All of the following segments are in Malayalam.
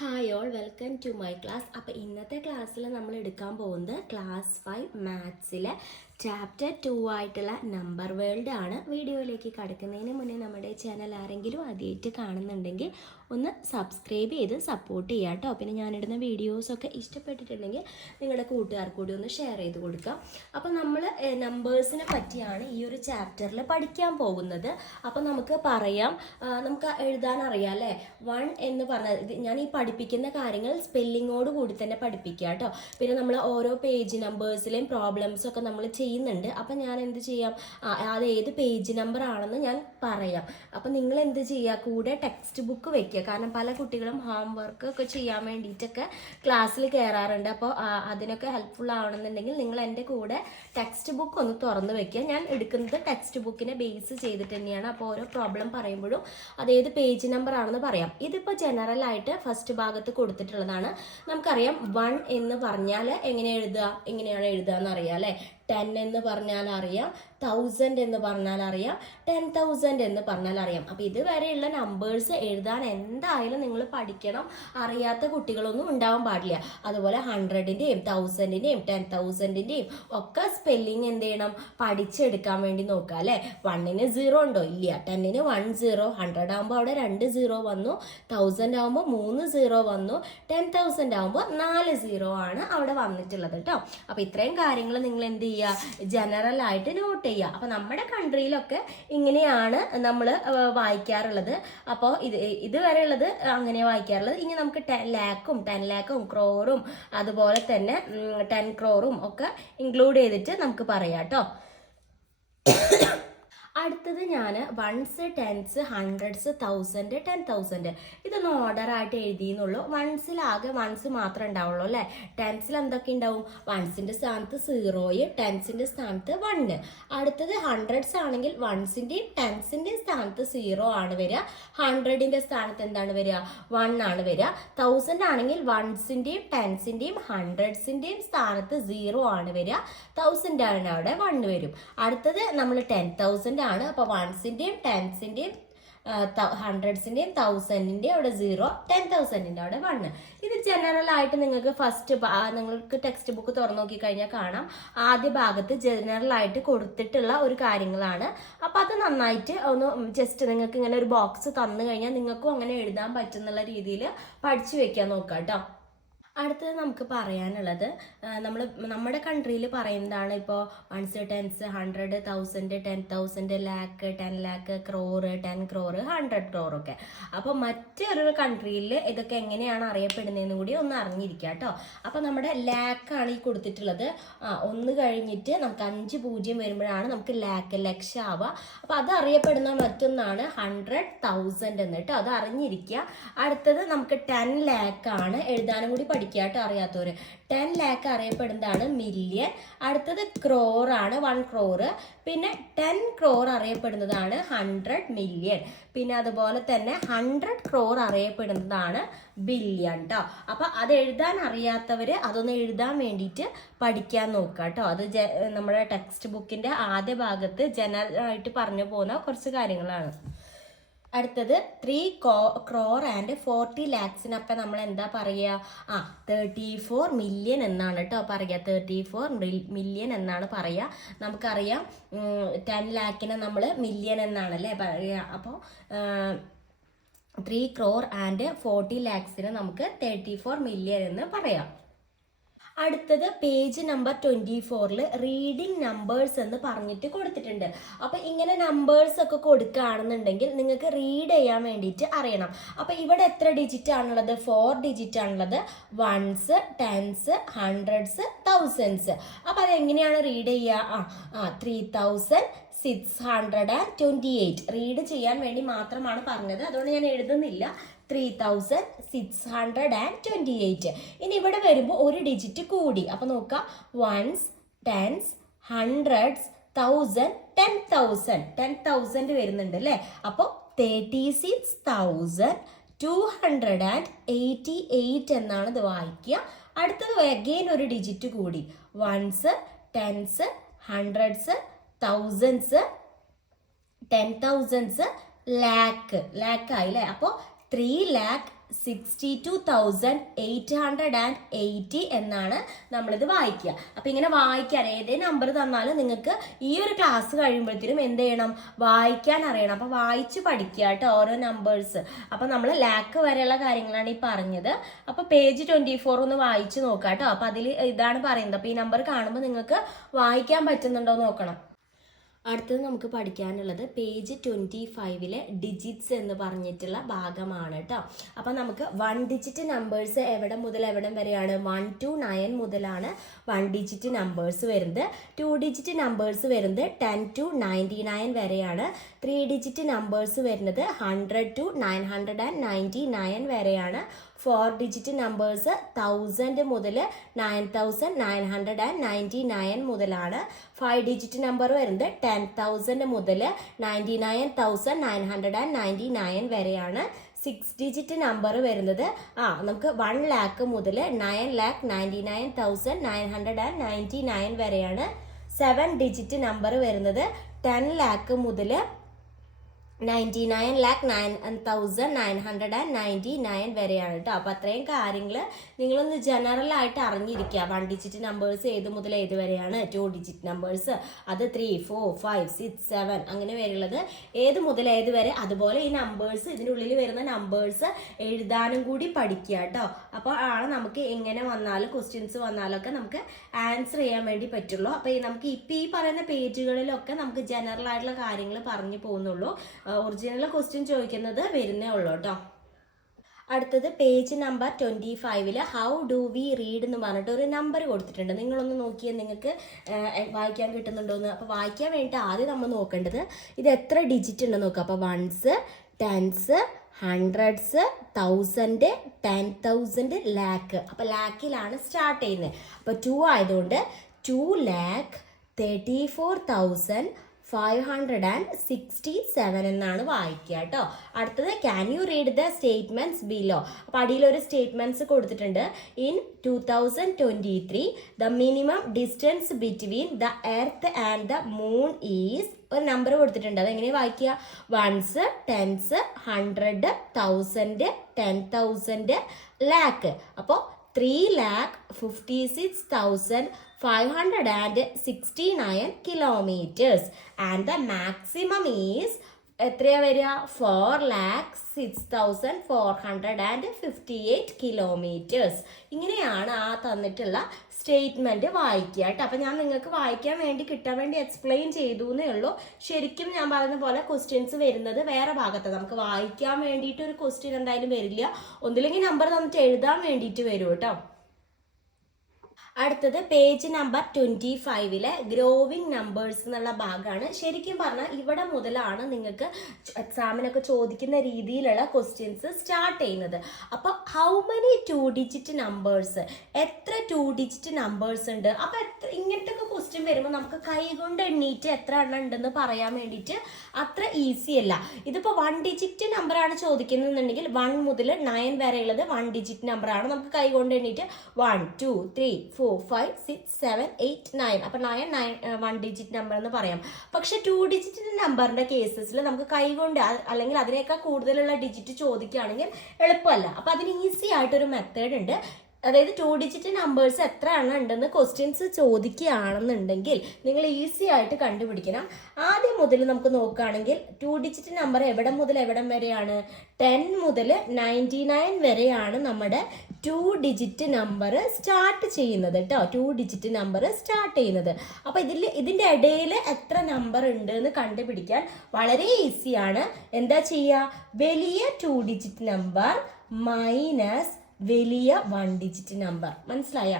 Hi all welcome to my class. അപ്പോൾ ഇന്നത്തെ ക്ലാസ്സിൽ നമ്മൾ എടുക്കാൻ പോകുന്നത് ക്ലാസ് 5 മാത്സിലെ ചാപ്റ്റർ 2 ആയിട്ടുള്ള നമ്പർ വേൾഡ് ആണ്. വീഡിയോയിലേക്ക് കടക്കുന്നതിന് മുന്നേ നമ്മുടെ ചാനൽ ആരെങ്കിലും ആദ്യമായിട്ട് കാണുന്നുണ്ടെങ്കിൽ ഒന്ന് സബ്സ്ക്രൈബ് ചെയ്ത് സപ്പോർട്ട് ചെയ്യുക കേട്ടോ. പിന്നെ ഞാനിടുന്ന വീഡിയോസൊക്കെ ഇഷ്ടപ്പെട്ടിട്ടുണ്ടെങ്കിൽ നിങ്ങളുടെ കൂട്ടുകാർക്ക് കൂടി ഒന്ന് ഷെയർ ചെയ്ത് കൊടുക്കാം. അപ്പോൾ നമ്മൾ നമ്പേഴ്സിനെ പറ്റിയാണ് ഈ ഒരു ചാപ്റ്ററിൽ പഠിക്കാൻ പോകുന്നത്. അപ്പോൾ നമുക്ക് പറയാം, നമുക്ക് എഴുതാൻ അറിയാം അല്ലേ. 1 എന്ന് പറഞ്ഞാൽ ഞാൻ ഈ പഠിപ്പിക്കുന്ന കാര്യങ്ങൾ സ്പെല്ലിങ്ങോട് കൂടി തന്നെ പഠിപ്പിക്കുക കേട്ടോ. പിന്നെ നമ്മൾ ഓരോ പേജ് നമ്പേഴ്സിലെയും പ്രോബ്ലംസൊക്കെ നമ്മൾ ചെയ്യുന്നുണ്ട്. അപ്പം ഞാൻ എന്ത് ചെയ്യാം, അത് ഏത് പേജ് നമ്പർ ആണെന്ന് ഞാൻ പറയാം. അപ്പം നിങ്ങൾ എന്ത് ചെയ്യുക, കൂടെ ടെക്സ്റ്റ് ബുക്ക് വെക്കുക. കാരണം പല കുട്ടികളും ഹോം വർക്ക് ഒക്കെ ചെയ്യാൻ വേണ്ടിയിട്ടൊക്കെ ക്ലാസ്സിൽ കയറാറുണ്ട്. അപ്പോൾ അതിനൊക്കെ ഹെൽപ്ഫുൾ ആവണമെന്നുണ്ടെങ്കിൽ നിങ്ങൾ എൻ്റെ കൂടെ ടെക്സ്റ്റ് ബുക്ക് ഒന്ന് തുറന്ന് വെക്കുക. ഞാൻ എടുക്കുന്നത് ടെക്സ്റ്റ് ബുക്കിനെ ബേസ് ചെയ്തിട്ട് തന്നെയാണ്. അപ്പോൾ ഓരോ പ്രോബ്ലം പറയുമ്പോഴും അതേത് പേജ് നമ്പർ ആണെന്ന് പറയാം. ഇതിപ്പോൾ ജനറൽ ആയിട്ട് ഫസ്റ്റ് ഭാഗത്ത് കൊടുത്തിട്ടുള്ളതാണ്. നമുക്കറിയാം 1 എന്ന് പറഞ്ഞാൽ എങ്ങനെയാണ് എഴുതുക എന്നറിയാം അല്ലേ. 10 എന്ന് പറഞ്ഞാൽ അറിയാം, 1000 എന്ന് പറഞ്ഞാൽ അറിയാം, 10,000 എന്ന് പറഞ്ഞാൽ അറിയാം. അപ്പോൾ ഇതുവരെയുള്ള നമ്പേഴ്സ് എഴുതാൻ എന്തായാലും നിങ്ങൾ പഠിക്കണം. അറിയാത്ത കുട്ടികളൊന്നും ഉണ്ടാവാൻ പാടില്ല. അതുപോലെ 100ൻ്റെയും 1000ൻ്റെയും 10,000ൻ്റെയും ഒക്കെ സ്പെല്ലിങ് എന്ത് ചെയ്യണം, പഠിച്ചെടുക്കാൻ വേണ്ടി നോക്കുക അല്ലേ. 1ന് 0 ഉണ്ടോ, ഇല്ല. 10ന് 1 0, 100 ആകുമ്പോൾ അവിടെ 2 0 വന്നു, 1000 ആകുമ്പോൾ 3 0 വന്നു, 10,000 ആകുമ്പോൾ 4 0 ആണ് അവിടെ വന്നിട്ടുള്ളത് കേട്ടോ. അപ്പോൾ ഇത്രയും കാര്യങ്ങൾ നിങ്ങൾ എന്ത് ചെയ്യുക, ജനറൽ ആയിട്ട് നോട്ട് ചെയ്യുക. അപ്പോൾ നമ്മുടെ കൺട്രിയിലൊക്കെ ഇങ്ങനെയാണ് നമ്മൾ വായിക്കാറുള്ളത്. അപ്പോൾ ഇതുവരെ ഉള്ളത് അങ്ങനെ വായിക്കാറുള്ളത്. ഇനി നമുക്ക് 10 ലാഖും ക്രോറും അതുപോലെ തന്നെ 10 ക്രോറും ഒക്കെ ഇൻക്ലൂഡ് ചെയ്തിട്ട് നമുക്ക് പറയാം കേട്ടോ. അടുത്തത് ഞാൻ 1s 10s 100s 1000 10,000 ഇതൊന്ന് ഓർഡറായിട്ട് എഴുതിയെന്നുള്ളൂ. 1സിലാകെ 1s മാത്രമേ ഉണ്ടാവുള്ളൂ അല്ലേ. 10സിൽ എന്തൊക്കെ ഉണ്ടാവും, 1സിൻ്റെ സ്ഥാനത്ത് 0, 10സിൻ്റെ സ്ഥാനത്ത് 1. അടുത്തത് 100s ആണെങ്കിൽ 1സിൻ്റെയും 10സിൻ്റെയും സ്ഥാനത്ത് 0 ആണ് വരിക. 100ൻ്റെ സ്ഥാനത്ത് എന്താണ് വരിക, 1 ആണ് വരിക. 1000 ആണെങ്കിൽ 1സിൻ്റെയും 10സിൻ്റെയും 100സിൻ്റെയും സ്ഥാനത്ത് 0 ആണ് വരിക. 1000 ആണ് അവിടെ 1 വരും. അടുത്തത് നമ്മൾ 10,000 ആണ്. അപ്പോൾ 1സിൻ്റെയും 10സിൻ്റെയും 100സിൻ്റെയും 1000ൻ്റെയും അവിടെ 0, 10,000ൻ്റെ അവിടെ 1. ഇത് ജനറൽ ആയിട്ട് നിങ്ങൾക്ക് നിങ്ങൾക്ക് ടെക്സ്റ്റ് ബുക്ക് തുറന്നു നോക്കി കഴിഞ്ഞാൽ കാണാം. ആദ്യ ഭാഗത്ത് ജനറൽ ആയിട്ട് കൊടുത്തിട്ടുള്ള ഒരു കാര്യങ്ങളാണ്. അപ്പോൾ അത് നന്നായിട്ട് ഒന്ന് ജസ്റ്റ് നിങ്ങൾക്ക് ഇങ്ങനെ ഒരു ബോക്സ് തന്നു കഴിഞ്ഞാൽ നിങ്ങൾക്കും അങ്ങനെ എഴുതാൻ പറ്റുന്നുള്ള രീതിയിൽ പഠിച്ചു വെക്കാൻ നോക്കാം കേട്ടോ. അടുത്തത് നമുക്ക് പറയാനുള്ളത്, നമ്മുടെ കൺട്രിയിൽ പറയുന്നതാണ്. ഇപ്പോൾ 1s 10s 100 1000 10,000 ലാക്ക് 10 ലാക്ക് ക്രോർ 10 ക്രോർ 100 ക്രോർ ഒക്കെ. അപ്പോൾ മറ്റൊരു കൺട്രിയിൽ ഇതൊക്കെ എങ്ങനെയാണ് അറിയപ്പെടുന്നതെന്ന് കൂടി ഒന്ന് അറിഞ്ഞിരിക്കുക കേട്ടോ. അപ്പോൾ നമ്മുടെ ലാക്കാണ് ഈ കൊടുത്തിട്ടുള്ളത്. 1 കഴിഞ്ഞിട്ട് നമുക്ക് 5 0 വരുമ്പോഴാണ് നമുക്ക് ലക്ഷം ആവുക. അപ്പോൾ അത് അറിയപ്പെടുന്ന മറ്റൊന്നാണ് 100,000 എന്ന് കേട്ടോ. അത് അറിഞ്ഞിരിക്കുക. അടുത്തത് നമുക്ക് 10 ലാക്കാണ്. എഴുതാനും കൂടി പഠിക്കുക കേട്ടോ അറിയാത്തവര്. 10 ലാക്ക് അറിയപ്പെടുന്നതാണ് മില്യൺ. അടുത്തത് ക്രോർ ആണ്, 1 ക്രോർ. പിന്നെ 10 ക്രോർ അറിയപ്പെടുന്നതാണ് 100 മില്യൺ. പിന്നെ അതുപോലെ തന്നെ 100 ക്രോർ അറിയപ്പെടുന്നതാണ് ബില്യൺ കേട്ടോ. അപ്പൊ അത് എഴുതാൻ അറിയാത്തവര് അതൊന്ന് എഴുതാൻ വേണ്ടിയിട്ട് പഠിക്കാൻ നോക്കുക കേട്ടോ. അത് നമ്മുടെ ടെക്സ്റ്റ് ബുക്കിന്റെ ആദ്യ ഭാഗത്ത് ജനറൽ ആയിട്ട് പറഞ്ഞു പോകുന്ന കുറച്ച് കാര്യങ്ങളാണ്. അടുത്തത് 3 crore and 40 lakhs. അപ്പം നമ്മൾ എന്താ പറയുക, 34 million എന്നാണ് കേട്ടോ പറയുക. 34 million എന്നാണ് പറയുക. നമുക്കറിയാം 10 ലാഖിനെ നമ്മൾ മില്യൺ എന്നാണല്ലേ പറയുക. അപ്പോൾ 3 crore and 40 lakhs നമുക്ക് 34 million എന്ന് പറയാം. അടുത്തത് പേജ് നമ്പർ 24 റീഡിങ് നമ്പേഴ്സ് എന്ന് പറഞ്ഞിട്ട് കൊടുത്തിട്ടുണ്ട്. അപ്പോൾ ഇങ്ങനെ നമ്പേഴ്സ് ഒക്കെ കൊടുക്കുകയാണെന്നുണ്ടെങ്കിൽ നിങ്ങൾക്ക് റീഡ് ചെയ്യാൻ വേണ്ടിയിട്ട് അറിയണം. അപ്പോൾ ഇവിടെ എത്ര ഡിജിറ്റ് ആണുള്ളത്, 4 ഡിജിറ്റ് ആണുള്ളത്. 1s 10s 100s 1000s. അപ്പോൾ അതെങ്ങനെയാണ് റീഡ് ചെയ്യുക, 3628 റീഡ് ചെയ്യാൻ വേണ്ടി മാത്രമാണ് പറഞ്ഞത്. അതുകൊണ്ട് ഞാൻ എഴുതുന്നില്ല. 3628. ഇനി ഇവിടെ വരുമ്പോൾ ഒരു ഡിജിറ്റ് കൂടി. അപ്പോൾ നോക്കാം, 1s 10s 100s 1000 10,000 വരുന്നുണ്ട് അല്ലേ. അപ്പോൾ 36,288 എന്നാണ് ഇത് വായിക്കുക. അടുത്തത് അഗെയിൻ ഒരു ഡിജിറ്റ് കൂടി. 1s 10s 100s 1000s 10,000s lakh ആയില്ലേ. അപ്പോൾ 3,00,000 62,880 എന്നാണ് നമ്മളിത് വായിക്കുക. അപ്പം ഇങ്ങനെ വായിക്കാൻ ഏതേ നമ്പർ തന്നാലും നിങ്ങൾക്ക് ഈ ഒരു ക്ലാസ് കഴിയുമ്പോഴത്തേനും എന്ത് ചെയ്യണം, വായിക്കാൻ അറിയണം. അപ്പം വായിച്ച് പഠിക്കുക കേട്ടോ ഓരോ നമ്പേഴ്സ്. അപ്പം നമ്മൾ ലാക്ക് വരെയുള്ള കാര്യങ്ങളാണ് ഈ പറഞ്ഞത്. അപ്പം പേജ് 24 ഒന്ന് വായിച്ച് നോക്കാം കേട്ടോ. അപ്പം അതിൽ ഇതാണ് പറയുന്നത്. അപ്പം ഈ നമ്പർ കാണുമ്പോൾ നിങ്ങൾക്ക് വായിക്കാൻ പറ്റുന്നുണ്ടോ എന്ന് നോക്കണം. അടുത്തത് നമുക്ക് പഠിക്കാനുള്ളത് പേജ് 25 ഡിജിറ്റ്സ് എന്ന് പറഞ്ഞിട്ടുള്ള ഭാഗമാണ് കേട്ടോ. അപ്പം നമുക്ക് 1 ഡിജിറ്റ് നമ്പേഴ്സ് എവിടെ മുതൽ എവിടം വരെയാണ്? 1 to 9 മുതലാണ് 1 ഡിജിറ്റ് നമ്പേഴ്സ് വരുന്നത്. 2 ഡിജിറ്റ് നമ്പേഴ്സ് വരുന്നത് 10 to 99 വരെയാണ്. 3 ഡിജിറ്റ് നമ്പേഴ്സ് വരുന്നത് 100 to 999 വരെയാണ്. 4 ഡിജിറ്റ് നമ്പേഴ്സ് 1000 മുതൽ 9999 മുതലാണ്. 5 ഡിജിറ്റ് നമ്പർ വരുന്നത് 10,000 മുതൽ 99,999 വരെയാണ്. 6 ഡിജിറ്റ് നമ്പർ വരുന്നത് നമുക്ക് 1 lakh മുതൽ 9,99,999 വരെയാണ്. 7 ഡിജിറ്റ് നമ്പർ വരുന്നത് 10 lakh മുതൽ 99,09,999 വരെയാണ് കേട്ടോ. അപ്പോൾ അത്രയും കാര്യങ്ങൾ നിങ്ങളൊന്ന് ജനറൽ ആയിട്ട് അറിഞ്ഞിരിക്കുക. 1 ഡിജിറ്റ് നമ്പേഴ്സ് ഏത് മുതൽ ഏത് വരെയാണ്, 2 ഡിജിറ്റ് നമ്പേഴ്സ് അത് 3, 4, 5, 6, 7 അങ്ങനെ വരെയുള്ളത് ഏത് മുതൽ ഏത് വരെ. അതുപോലെ ഈ നമ്പേഴ്സ് ഇതിൻ്റെ ഉള്ളിൽ വരുന്ന നമ്പേഴ്സ് എഴുതാനും കൂടി പഠിക്കുക കേട്ടോ. അപ്പോൾ ആണ് നമുക്ക് എങ്ങനെ വന്നാലും ക്വസ്റ്റ്യൻസ് വന്നാലൊക്കെ നമുക്ക് ആൻസർ ചെയ്യാൻ വേണ്ടി പറ്റുള്ളൂ. അപ്പോൾ നമുക്ക് ഇപ്പം ഈ പറയുന്ന പേജുകളിലൊക്കെ നമുക്ക് ജനറൽ ആയിട്ടുള്ള കാര്യങ്ങൾ പറഞ്ഞു പോകുന്നുള്ളൂ. ഒറിജിനൽ ക്വസ്റ്റ്യൻ ചോദിക്കുന്നത് വരുന്നേ ഉള്ളൂ കേട്ടോ. അടുത്തത് page number 25 how do we read എന്ന് പറഞ്ഞിട്ട് ഒരു നമ്പർ കൊടുത്തിട്ടുണ്ട്. നിങ്ങളൊന്ന് നോക്കിയാൽ നിങ്ങൾക്ക് വായിക്കാൻ കിട്ടുന്നുണ്ടോയെന്ന്. അപ്പോൾ വായിക്കാൻ വേണ്ടിയിട്ട് ആദ്യം നമ്മൾ നോക്കേണ്ടത് ഇത് എത്ര ഡിജിറ്റ് ഉണ്ടെന്ന് നോക്കുക. അപ്പോൾ 1s, 10s, 100s, 1000, 10,000, lakh. അപ്പോൾ ലാക്കിലാണ് സ്റ്റാർട്ട് ചെയ്യുന്നത്. അപ്പോൾ 2 ആയതുകൊണ്ട് 2,34,567 എന്നാണ് വായിക്കുക കേട്ടോ. അടുത്തത് can you read the statements below. അപ്പോൾ അടിയിലൊരു സ്റ്റേറ്റ്മെന്റ്സ് കൊടുത്തിട്ടുണ്ട്. In 2023 the minimum distance between the earth and the moon is ഒരു നമ്പർ കൊടുത്തിട്ടുണ്ട്. അതെങ്ങനെ വായിക്കുക? 1s, 10s, 100, 1000, 10,000, lakh. അപ്പോൾ 3,56,569 kilometers and the maximum is എത്രയാ വരിക? 4,06,458 kilometers. ഇങ്ങനെയാണ് ആ തന്നിട്ടുള്ള സ്റ്റേറ്റ്മെന്റ് വായിക്കുക കേട്ടോ. അപ്പം ഞാൻ നിങ്ങൾക്ക് വായിക്കാൻ വേണ്ടി കിട്ടാൻ വേണ്ടി എക്സ്പ്ലെയിൻ ചെയ്തു എന്നേ ഉള്ളൂ. ശരിക്കും ഞാൻ പറയുന്ന പോലെ ക്വസ്റ്റ്യൻസ് വരുന്നത് വേറെ ഭാഗത്താണ്. നമുക്ക് വായിക്കാൻ വേണ്ടിയിട്ട് ഒരു ക്വസ്റ്റ്യൻ എന്തായാലും വരില്ല. ഒന്നില്ലെങ്കിൽ നമ്പർ തന്നിട്ട് എഴുതാൻ വേണ്ടിയിട്ട് വരും കേട്ടോ. അടുത്തത് പേജ് നമ്പർ 25 ഗ്രോവിങ് നമ്പേഴ്സ് എന്നുള്ള ഭാഗമാണ്. ശരിക്കും പറഞ്ഞാൽ ഇവിടെ മുതലാണ് നിങ്ങൾക്ക് എക്സാമിനൊക്കെ ചോദിക്കുന്ന രീതിയിലുള്ള ക്വസ്റ്റ്യൻസ് സ്റ്റാർട്ട് ചെയ്യുന്നത്. അപ്പോൾ ഹൗ മെനി 2 ഡിജിറ്റ് നമ്പേഴ്സ്, എത്ര 2 ഡിജിറ്റ് നമ്പേഴ്സ് ഉണ്ട്. അപ്പോൾ ഇങ്ങനത്തെ ഒക്കെ ക്വസ്റ്റ്യൻ വരുമ്പോൾ നമുക്ക് കൈകൊണ്ട് എണ്ണീറ്റ് എത്ര എണ്ണം ഉണ്ടെന്ന് പറയാൻ വേണ്ടിയിട്ട് അത്ര ഈസി അല്ല. ഇതിപ്പോൾ 1 ഡിജിറ്റ് നമ്പറാണ് ചോദിക്കുന്നുണ്ടെങ്കിൽ 1 മുതൽ 9 വരെയുള്ളത് 1 ഡിജിറ്റ് നമ്പറാണ്. നമുക്ക് കൈകൊണ്ട് എണ്ണീറ്റ് 1, 2, 3, 4, 5, 6, 7, 8, 9. അപ്പോൾ 9 1 ഡിജിറ്റ് നമ്പർ എന്ന് പറയാം. പക്ഷെ 2 ഡിജിറ്റ് നമ്പറിന്റെ കേസസിൽ നമുക്ക് കൈകൊണ്ട് അല്ലെങ്കിൽ അതിനേക്കാൾ കൂടുതലുള്ള ഡിജിറ്റ് ചോദിക്കുകയാണെങ്കിൽ എളുപ്പമല്ല. അപ്പോൾ അതിന് ഈസി ആയിട്ടൊരു മെത്തേഡ് ഉണ്ട്. അതായത് 2 ഡിജിറ്റ് നമ്പേഴ്സ് എത്ര എണ്ണം ഉണ്ടെന്ന് ക്വസ്റ്റ്യൻസ് ചോദിക്കുകയാണെന്നുണ്ടെങ്കിൽ നിങ്ങൾ ഈസി ആയിട്ട് കണ്ടുപിടിക്കണം. ആദ്യം മുതൽ നമുക്ക് നോക്കുകയാണെങ്കിൽ 2 ഡിജിറ്റ് നമ്പർ എവിടെ മുതൽ എവിടം വരെയാണ്? 10 മുതൽ 99 വരെയാണ് നമ്മുടെ 2 ഡിജിറ്റ് നമ്പർ സ്റ്റാർട്ട് ചെയ്യുന്നത് കേട്ടോ. 2 ഡിജിറ്റ് നമ്പർ സ്റ്റാർട്ട് ചെയ്യുന്നത്. അപ്പോൾ ഇതിൻ്റെ ഇടയിൽ എത്ര നമ്പർ ഉണ്ട് എന്ന് കണ്ടുപിടിക്കാൻ വളരെ ഈസിയാണ്. എന്താ ചെയ്യുക? വലിയ 2 ഡിജിറ്റ് നമ്പർ മൈനസ് വലിയ 1 ഡിജിറ്റ് നമ്പർ. മനസ്സിലായ?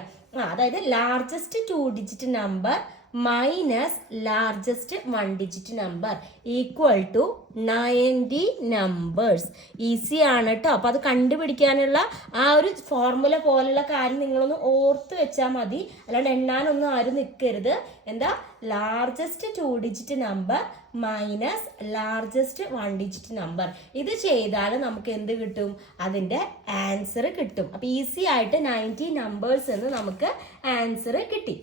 അതായത് largest 2 digit number minus largest 1 digit number equal to 90 numbers. Easy ആണ് കേട്ടോ. അപ്പോൾ അത് കണ്ടുപിടിക്കാനുള്ള ആ ഒരു ഫോർമുല പോലുള്ള കാര്യം നിങ്ങളൊന്ന് ഓർത്ത് വെച്ചാൽ മതി. അല്ലാണ്ട് എണ്ണാനൊന്നും ആരും നിൽക്കരുത്. എന്താ? Largest 2 digit number minus largest 1 digit number. ഇത് ചെയ്താൽ നമുക്ക് എന്ത് കിട്ടും? അതിൻ്റെ ആൻസർ കിട്ടും. അപ്പോൾ ഈസി ആയിട്ട് 90 നമ്പേഴ്സ് എന്ന് നമുക്ക് ആൻസർ കിട്ടി.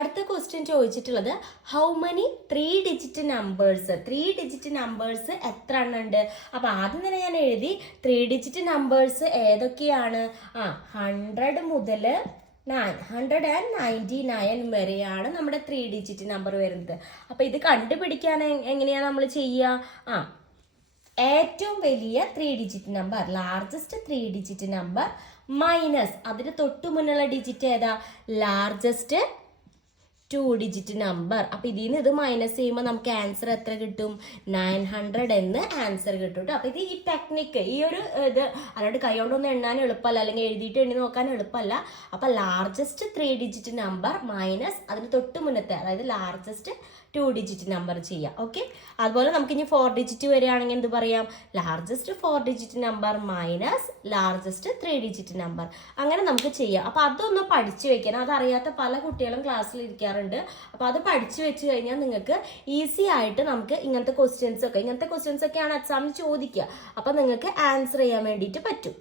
അടുത്ത ക്വസ്റ്റ്യൻ ചോദിച്ചിട്ടുള്ളത് how many 3-digit numbers 3-digit numbers എത്ര എണ്ണം ഉണ്ട്. അപ്പോൾ ആദ്യം തന്നെ ഞാൻ എഴുതി 3-digit നമ്പേഴ്സ് ഏതൊക്കെയാണ്. 100 മുതൽ 999 വരെയാണ് നമ്മുടെ 3-digit നമ്പർ വരുന്നത്. അപ്പോൾ ഇത് കണ്ടുപിടിക്കാൻ എങ്ങനെയാണ് നമ്മൾ ചെയ്യുക. ഏറ്റവും വലിയ 3-digit number, largest 3-digit number minus അതിന് തൊട്ടു മുന്നുള്ള ഡിജിറ്റ് ഏതാ, ലാർജസ്റ്റ് 2-digit നമ്പർ. അപ്പോൾ ഇതിൽ നിന്ന് ഇത് മൈനസ് ചെയ്യുമ്പോൾ നമുക്ക് ആൻസർ എത്ര കിട്ടും, 900 എന്ന് ആൻസർ കിട്ടും കേട്ടോ. അപ്പോൾ ഇത് ഈ ടെക്നിക്ക്, ഈ ഒരു ഇത് അല്ലാണ്ട് കൈ കൊണ്ടൊന്നും എണ്ണാൻ എളുപ്പമല്ല, അല്ലെങ്കിൽ എഴുതിയിട്ട് എണ്ണി നോക്കാൻ എളുപ്പമല്ല. അപ്പോൾ ലാർജസ്റ്റ് 3-digit നമ്പർ മൈനസ് അതിന് തൊട്ട് മുന്നത്തെ, അതായത് ലാർജസ്റ്റ് 2-digit നമ്പർ ചെയ്യാം. ഓക്കെ, അതുപോലെ നമുക്ക് ഇനി 4-digit വരികയാണെങ്കിൽ എന്ത് പറയാം, largest 4-digit number minus largest 3-digit number. അങ്ങനെ നമുക്ക് ചെയ്യാം. അപ്പോൾ അതൊന്ന് പഠിച്ചു വെക്കണം, അതറിയാത്ത പല കുട്ടികളും ക്ലാസ്സിൽ ഇരിക്കാറുണ്ട്. അപ്പോൾ അത് പഠിച്ചു വെച്ച് കഴിഞ്ഞാൽ നിങ്ങൾക്ക് ഈസി ആയിട്ട് നമുക്ക് ഇങ്ങനത്തെ ക്വസ്റ്റ്യൻസ് ഒക്കെയാണ് എക്സാമിന് ചോദിക്കുക. അപ്പോൾ നിങ്ങൾക്ക് ആൻസർ ചെയ്യാൻ വേണ്ടിയിട്ട് പറ്റും.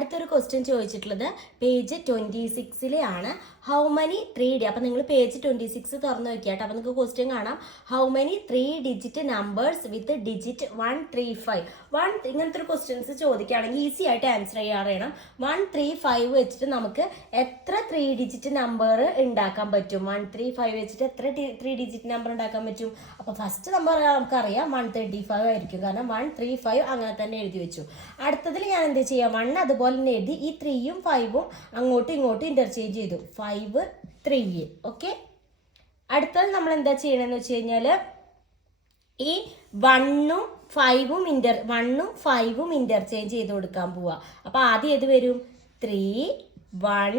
അടുത്തൊരു ക്വസ്റ്റ്യൻ ചോദിച്ചിട്ടുള്ളത് പേജ് 26 ഹൗ മെനി 3D. അപ്പം നിങ്ങൾ പേജ് 26 തുറന്നു നോക്കിയാൽ അപ്പോൾ നിങ്ങൾക്ക് ക്വസ്റ്റ്യൻ കാണാം, how many 3-digit numbers with digit 135. ഇങ്ങനത്തെ ഒരു ക്വസ്റ്റ്യൻസ് ചോദിക്കുകയാണെങ്കിൽ ഈസി ആയിട്ട് ആൻസർ ചെയ്യാറിയണം. 135 വെച്ചിട്ട് നമുക്ക് എത്ര 3-digit നമ്പർ ഉണ്ടാക്കാൻ പറ്റും, 135 വെച്ചിട്ട് എത്ര 3-digit നമ്പർ ഉണ്ടാക്കാൻ പറ്റും. അപ്പോൾ ഫസ്റ്റ് നമ്പർ നമുക്കറിയാം 135 ആയിരിക്കും, കാരണം 135 അങ്ങനെ തന്നെ എഴുതി വെച്ചു. അടുത്തതിൽ ഞാൻ എന്ത് ചെയ്യാം, 1 അതുപോലെ തന്നെ എഴുതി, ഈ 3ഉം 5ഉം അങ്ങോട്ടും ഇങ്ങോട്ടും ഇന്റർചേഞ്ച് ചെയ്തു, 5 3. ഓക്കെ, അടുത്തത് നമ്മൾ എന്താ ചെയ്യണമെന്ന് വെച്ച് കഴിഞ്ഞാൽ ഈ 1ഉം 5ഉം ഇന്റർചേഞ്ച് ചെയ്ത് കൊടുക്കാൻ പോവാ. അപ്പോൾ ആദ്യം ഏത് വരും, 3 1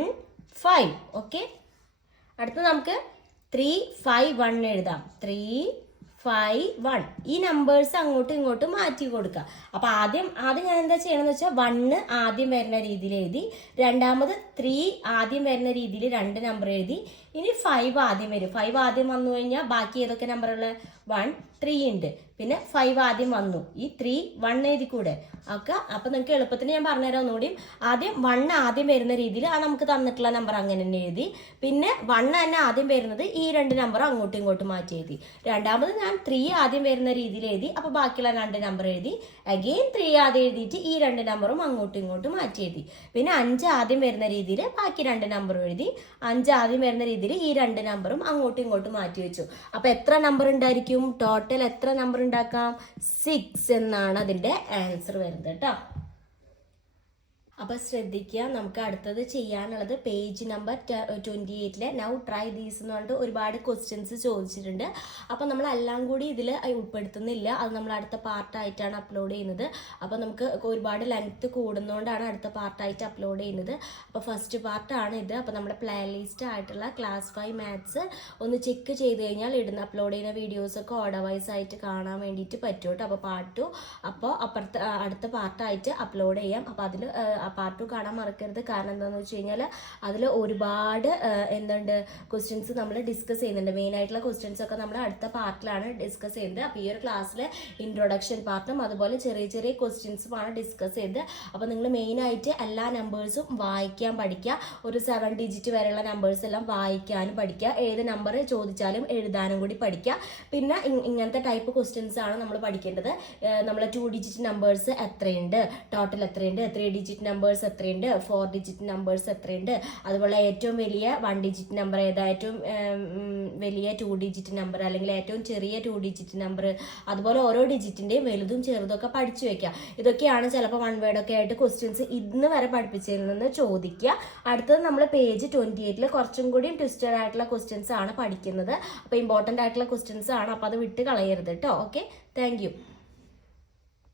5. ഓക്കെ, അടുത്ത നമുക്ക് 3 5 1 എഴുതാം, 3 5 1. ഈ നമ്പേഴ്സ് അങ്ങോട്ടും ഇങ്ങോട്ടും മാറ്റി കൊടുക്കുക. അപ്പോൾ ആദ്യം ഞാൻ എന്താ ചെയ്യണമെന്ന് വെച്ചാൽ 1 ആദ്യം വരുന്ന രീതിയിൽ എഴുതി, രണ്ടാമത് 3 ആദ്യം വരുന്ന രീതിയിൽ 2 നമ്പർ എഴുതി, ഇനി 5 ആദ്യം വരും. 5 ആദ്യം വന്നു കഴിഞ്ഞാൽ ബാക്കി ഏതൊക്കെ നമ്പറുകൾ, 1 3 ഉണ്ട്, പിന്നെ 5 ആദ്യം വന്നു, ഈ 3 1 എഴുതി കൂടെ ഒക്കെ. അപ്പോൾ നിങ്ങൾക്ക് എളുപ്പത്തിന് ഞാൻ പറഞ്ഞുതരാം ഒന്നുകൂടി. ആദ്യം 1 ആദ്യം വരുന്ന രീതിയിൽ നമുക്ക് തന്നിട്ടുള്ള നമ്പർ അങ്ങനെ തന്നെ എഴുതി, പിന്നെ 1 തന്നെ ആദ്യം വരുന്നത് ഈ 2 നമ്പർ അങ്ങോട്ടും ഇങ്ങോട്ടും മാറ്റി എഴുതി. രണ്ടാമത് ഞാൻ 3 ആദ്യം വരുന്ന രീതിയിൽ എഴുതി, അപ്പോൾ ബാക്കിയുള്ള 2 നമ്പർ എഴുതി, അഗെയിൻ 3 ആദ്യം എഴുതിയിട്ട് ഈ 2 നമ്പറും അങ്ങോട്ടും ഇങ്ങോട്ടും മാറ്റി എഴുതി. പിന്നെ 5 ആദ്യം വരുന്ന രീതിയിൽ ബാക്കി 2 നമ്പറും എഴുതി, 5 ആദ്യം വരുന്ന രീതിയിൽ ഈ 2 നമ്പറും അങ്ങോട്ടും ഇങ്ങോട്ടും മാറ്റി വെച്ചു. അപ്പോൾ എത്ര നമ്പർ ഉണ്ടായിരിക്കും, ടോട്ടൽ എത്ര നമ്പർ ഉണ്ടാക്കാം, 6 എന്നാണ് അതിൻ്റെ ആൻസർ വരുന്നത് കേട്ടോ. അപ്പോൾ ശ്രദ്ധിക്കുക, നമുക്ക് അടുത്തത് ചെയ്യാനുള്ളത് page number 28 now try these എന്ന് പറഞ്ഞിട്ട് ഒരുപാട് ക്വസ്റ്റ്യൻസ് ചോദിച്ചിട്ടുണ്ട്. അപ്പോൾ നമ്മൾ എല്ലാം കൂടി ഇതിൽ ഉൾപ്പെടുത്തുന്നില്ല, അത് നമ്മൾ അടുത്ത പാർട്ടായിട്ടാണ് അപ്ലോഡ് ചെയ്യുന്നത്. അപ്പോൾ നമുക്ക് ഒരുപാട് ലെങ്ത്ത് കൂടുന്നതുകൊണ്ടാണ് അടുത്ത പാർട്ടായിട്ട് അപ്ലോഡ് ചെയ്യുന്നത്. അപ്പോൾ ഫസ്റ്റ് പാർട്ടാണ് ഇത്. അപ്പോൾ നമ്മുടെ പ്ലേലിസ്റ്റ് ആയിട്ടുള്ള ക്ലാസ് 5 മാത്സ് ഒന്ന് ചെക്ക് ചെയ്ത് കഴിഞ്ഞാൽ അപ്ലോഡ് ചെയ്യുന്ന വീഡിയോസൊക്കെ ഓർഡർ വൈസ് ആയിട്ട് കാണാൻ വേണ്ടിയിട്ട് പറ്റും കേട്ടോ. അപ്പോൾ പാർട്ട് 2 അപ്പോൾ അടുത്ത പാർട്ടായിട്ട് അപ്ലോഡ് ചെയ്യാം. അപ്പോൾ അതിൽ പാർട്ട് 2 കാണാൻ മറക്കരുത്. കാരണം എന്താണെന്ന് വെച്ച് കഴിഞ്ഞാൽ അതിൽ ഒരുപാട് ക്വസ്റ്റ്യൻസ് നമ്മൾ ഡിസ്കസ് ചെയ്യുന്നുണ്ട്. മെയിനായിട്ടുള്ള ക്വസ്റ്റ്യൻസ് ഒക്കെ നമ്മൾ അടുത്ത പാർട്ടിലാണ് ഡിസ്കസ് ചെയ്യുന്നത്. അപ്പോൾ ഈ ഒരു ക്ലാസ്സിലെ ഇൻട്രൊഡക്ഷൻ പാർട്ടും അതുപോലെ ചെറിയ ചെറിയ ക്വസ്റ്റ്യൻസുമാണ് ഡിസ്കസ് ചെയ്തത്. അപ്പോൾ നിങ്ങൾ മെയിനായിട്ട് എല്ലാ നമ്പേഴ്സും വായിക്കാൻ പഠിക്കുക. ഒരു 7 ഡിജിറ്റ് വരെയുള്ള നമ്പേഴ്സ് എല്ലാം വായിക്കാനും പഠിക്കുക. ഏത് നമ്പർ ചോദിച്ചാലും എഴുതാനും കൂടി പഠിക്കുക. പിന്നെ ഇങ്ങനത്തെ ടൈപ്പ് ക്വസ്റ്റ്യൻസ് ആണ് നമ്മൾ പഠിക്കേണ്ടത്. നമ്മൾ 2 ഡിജിറ്റ് നമ്പേഴ്സ് എത്രയുണ്ട്, ടോട്ടൽ എത്രയുണ്ട്, 3 ഡിജിറ്റ് നമ്പേഴ്സ് എത്രയുണ്ട്, 4 ഡിജിറ്റ് നമ്പേഴ്സ് എത്രയുണ്ട്, അതുപോലെ ഏറ്റവും വലിയ 1 ഡിജിറ്റ് നമ്പർ ഏതാ, ഏറ്റവും വലിയ 2 ഡിജിറ്റ് നമ്പർ അല്ലെങ്കിൽ ഏറ്റവും ചെറിയ 2 ഡിജിറ്റ് നമ്പർ, അതുപോലെ ഓരോ ഡിജിറ്റിൻ്റെയും വലുതും ചെറുതൊക്കെ പഠിച്ചു വെക്കുക. ഇതൊക്കെയാണ് ചിലപ്പോൾ 1 വേർഡൊക്കെ ആയിട്ട് ക്വസ്റ്റ്യൻസ് ഇന്ന് വരെ പഠിപ്പിച്ചതിൽ നിന്ന് ചോദിക്കുക. അടുത്തത് നമ്മൾ പേജ് 28 കുറച്ചും കൂടി ട്വിസ്റ്റഡ് ആയിട്ടുള്ള ക്വസ്റ്റ്യൻസ് ആണ് പഠിക്കുന്നത്. അപ്പോൾ ഇമ്പോർട്ടൻ്റ് ആയിട്ടുള്ള ക്വസ്റ്റ്യൻസ് ആണ്, അപ്പോൾ അത് വിട്ട് കളയരുത് കേട്ടോ. Okay, thank you.